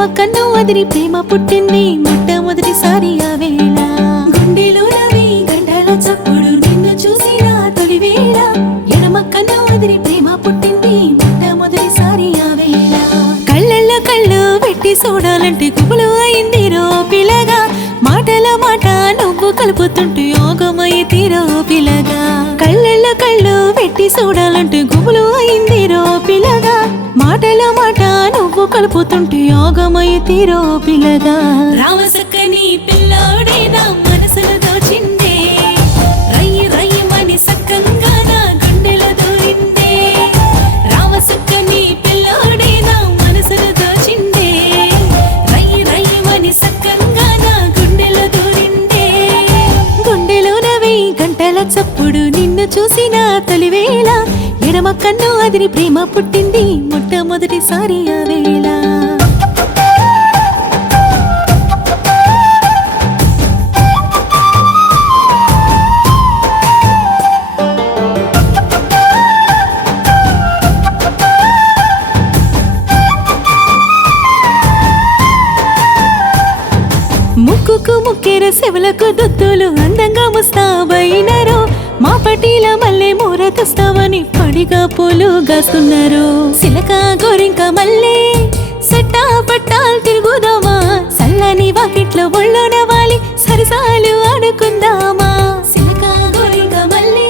ఎడమ కన్ను అదిరి ప్రేమ పుట్టింది మొట్టమొదటిసారి ఆ వేళ. గుండెలో రవి గంటల చప్పుడు నిన్ను చూసిన తొలి వేళ. ఎడమ కన్ను అదిరి ప్రేమ పుట్టింది మొట్టమొదటిసారి ఆ వేళ. కళ్ళల్లో కళ్ళు పెట్టి చూడాలంటే గుబులు అయింది రో పిల్లగా. మాటల మాట నువ్వు కలుపుతుంటే యోగమై తీరో పిల్లగా. కళ్ళల్లో కళ్ళు పెట్టి చూడాలంటే గుబులు అయింది రో పిల్లగా. మాటల మాట నువ్వు కలుపుతుంటే యోగమై తీరో పిల్లగా. రామసక్కని పిల్లోడేదా మనసును దోచిందే. రయ్యి రయ్యమని సక్కంగా నా గుండెలో దూరిందే. రామసక్కని పిల్లోడేదా మనసును దోచిందే. రయ్యి రయ్యమని సక్కంగా నా గుండెలో దూరిందే. గుండెలో నవి గంటల చప్పుడు నిన్ను చూసిన తొలివేళ. ఎడమ కన్ను అదిరి ప్రేమ పుట్టింది మొట్టమొదటిసారి ఆ వేళ. ముక్కుకు ముక్కేర సెవలకు దుద్దులు అందంగా ముస్తాబైనరో. మా పటీల మల్లె మూర తెస్తావని పడిగా పూలు గాస్తున్నారు. సిలక గోరింక మల్లె సెట్టా పట్టాలు తిరుగుదామా. సల్లని వాకిట్లో ఒళ్ళోన వాలి సరసాలు ఆడుకుందామా. సిలక గోరింక మల్లె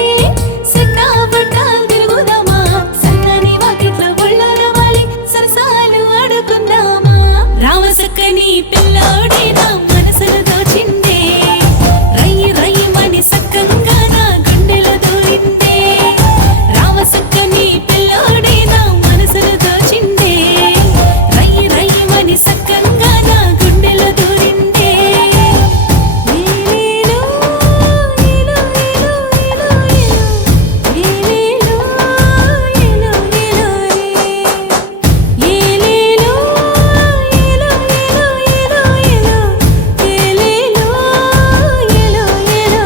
సెట్టా పట్టాలు తిరుగుదామా. సల్లని వాకిట్లో ఒళ్ళోన వాలి సరసాలు ఆడుకుందామా. రామసక్కని పిల్లోడేదా మనసును దోచిందే. రయ్యి రయ్యమని సక్కంగా నా గుండెలో దూరిందే. రామసక్కని పిల్లోడేదా మనసును దోచిందే. రయ్యి రయ్యమని సక్కంగా నా గుండెలో దూరిందే. ఏలేలో ఏలో ఏలో ఏలో ఏలేలో ఏలో ఏలో ఏలేలో ఏలో ఏలో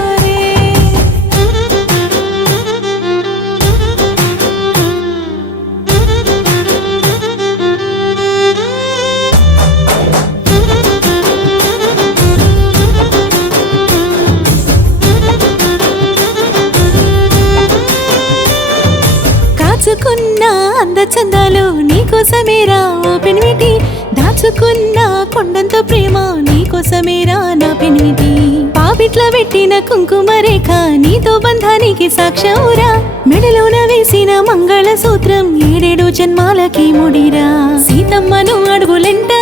కాచుకున్న అందచందాలు నీకోసమేరా ఓ పెనిమిటి. దాచుకున్న కొండంత ప్రేమ నీకోసమేరా నా పెనిమిటి. పాపిట్ల పెట్టిన కుంకుమ రేఖ నీతో బంధానికి సాక్ష్యమురా. మెడలోన వేసిన మంగళ సూత్రం 7 జన్మాలకి ముడిరా. సీతమ్మను అడుగులెంట